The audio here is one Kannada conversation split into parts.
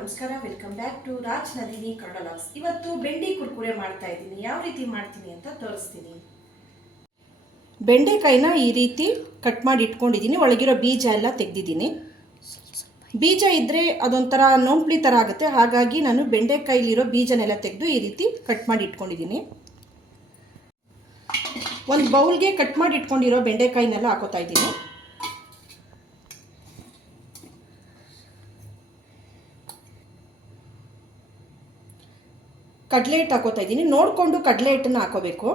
ನಮಸ್ಕಾರ. ವೆಲ್ಕಮ್ ಬ್ಯಾಕ್ ಟು ರಾಜ್ ನದಿನಿ ಕನ್ನಡ ಲಾಗ್ಸ್. ಇವತ್ತು ಬೆಂಡೆ ಕುರ್ಕುರೆ ಮಾಡ್ತಾ ಇದ್ದೀನಿ. ಯಾವ ರೀತಿ ಮಾಡ್ತೀನಿ ಅಂತ ತೋರಿಸ್ತೀನಿ. ಬೆಂಡೆಕಾಯಿನ ಈ ರೀತಿ ಕಟ್ ಮಾಡಿ ಇಟ್ಕೊಂಡಿದ್ದೀನಿ. ಒಳಗಿರೋ ಬೀಜ ಎಲ್ಲ ತೆಗೆದಿದ್ದೀನಿ. ಬೀಜ ಇದ್ದರೆ ಅದೊಂಥರ ನೋಂಪ್ಲಿ ಥರ ಆಗುತ್ತೆ. ಹಾಗಾಗಿ ನಾನು ಬೆಂಡೆಕಾಯಿಲಿರೋ ಬೀಜನೆಲ್ಲ ತೆಗೆದು ಈ ರೀತಿ ಕಟ್ ಮಾಡಿ ಇಟ್ಕೊಂಡಿದ್ದೀನಿ. ಒಂದು ಬೌಲ್ಗೆ ಕಟ್ ಮಾಡಿ ಇಟ್ಕೊಂಡಿರೋ ಬೆಂಡೆಕಾಯಿನೆಲ್ಲ ಹಾಕೋತಾ ಇದ್ದೀನಿ. ಕಡಲೆ ಹಿಟ್ಟು ಹಾಕೋತಾ ಇದ್ದೀನಿ. ನೋಡಿಕೊಂಡು ಕಡಲೆ ಹಿಟ್ಟನ್ನು ಹಾಕೋಬೇಕು.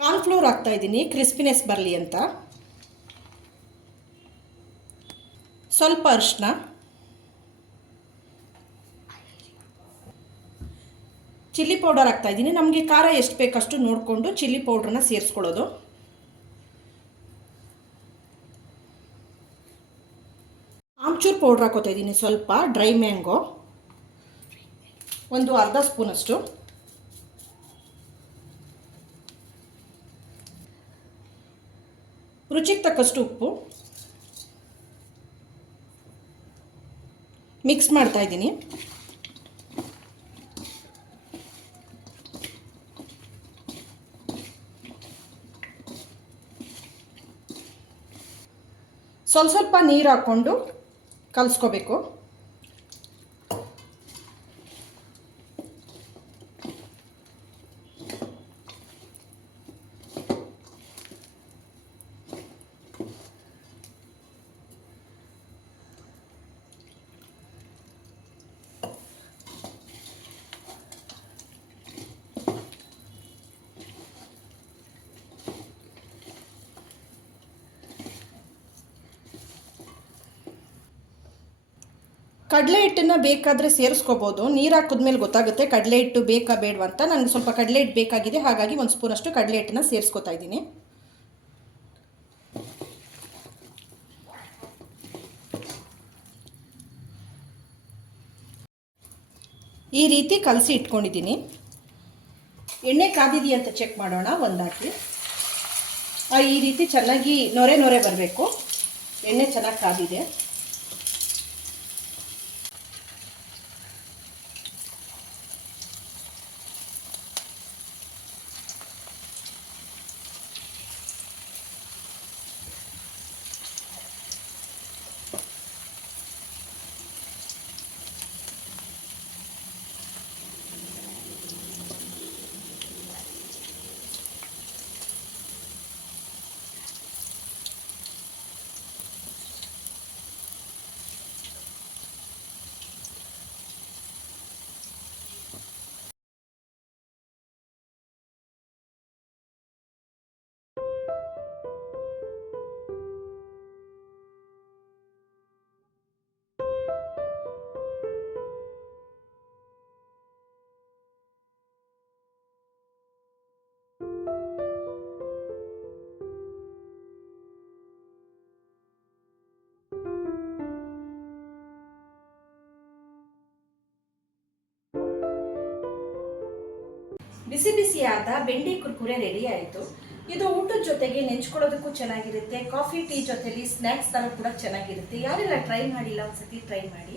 ಕಾರ್ನ್ಫ್ಲೋರ್ ಹಾಕ್ತಾ ಇದ್ದೀನಿ ಕ್ರಿಸ್ಪಿನೆಸ್ ಬರಲಿ ಅಂತ. ಸ್ವಲ್ಪ ಅರಿಶಿನ, ಚಿಲ್ಲಿ ಪೌಡರ್ ಹಾಕ್ತಾ ಇದ್ದೀನಿ. ನಮಗೆ ಖಾರ ಎಷ್ಟು ಬೇಕಷ್ಟು ನೋಡಿಕೊಂಡು ಚಿಲ್ಲಿ ಪೌಡ್ರನ್ನ ಸೇರಿಸ್ಕೊಳ್ಳೋದು. ಆಮ್ಚೂರ್ ಪೌಡ್ರ್ ಹಾಕೋತಾ ಇದ್ದೀನಿ. ಸ್ವಲ್ಪ ಡ್ರೈ ಮ್ಯಾಂಗೋ ಒಂದು ಅರ್ಧ ಸ್ಪೂನಷ್ಟು, ರುಚಿಗೆ ತಕ್ಕಷ್ಟು ಉಪ್ಪು ಮಿಕ್ಸ್ ಮಾಡ್ತಾ ಇದ್ದೀನಿ. ಸ್ವಲ್ಪ ನೀರು ಹಾಕ್ಕೊಂಡು ಕಲಿಸ್ಕೋಬೇಕು. ಕಡಲೆ ಹಿಟ್ಟನ್ನು ಬೇಕಾದರೆ ಸೇರಿಸ್ಕೋಬೋದು. ನೀರು ಹಾಕಿದ್ಮೇಲೆ ಗೊತ್ತಾಗುತ್ತೆ ಕಡಲೆ ಹಿಟ್ಟು ಬೇಕಾ ಬೇಡವಾ ಅಂತ. ನನಗೆ ಸ್ವಲ್ಪ ಕಡಲೆ ಹಿಟ್ಟು ಬೇಕಾಗಿದೆ, ಹಾಗಾಗಿ ಒಂದು ಸ್ಪೂನಷ್ಟು ಕಡಲೆ ಹಿಟ್ಟನ್ನು ಸೇರಿಸ್ಕೋತಾ ಇದ್ದೀನಿ. ಈ ರೀತಿ ಕಲಸಿ ಇಟ್ಕೊಂಡಿದ್ದೀನಿ. ಎಣ್ಣೆ ಕಾದಿದೆಯಾ ಅಂತ ಚೆಕ್ ಮಾಡೋಣ. ಒಂದಾಕಿ ಈ ರೀತಿ ಚೆನ್ನಾಗಿ ನೊರೆ ನೊರೆ ಬರಬೇಕು. ಎಣ್ಣೆ ಚೆನ್ನಾಗಿ ಕಾದಿದೆ. ಬಿಸಿ ಬಿಸಿಯಾದ ಬೆಂಡೆ ಕುರ್ಕುರೆ ರೆಡಿ ಆಯಿತು. ಇದು ಊಟದ ಜೊತೆಗೆ ನೆಂಚ್ಕೊಳ್ಳೋದಕ್ಕೂ ಚೆನ್ನಾಗಿರುತ್ತೆ. ಕಾಫಿ ಟೀ ಜೊತೆಲಿ ಸ್ನ್ಯಾಕ್ಸ್ ಥರ ಕೂಡ ಚೆನ್ನಾಗಿರುತ್ತೆ. ಯಾರೆಲ್ಲ ಟ್ರೈ ಮಾಡಿಲ್ಲ ಒಂದ್ಸತಿ ಟ್ರೈ ಮಾಡಿ.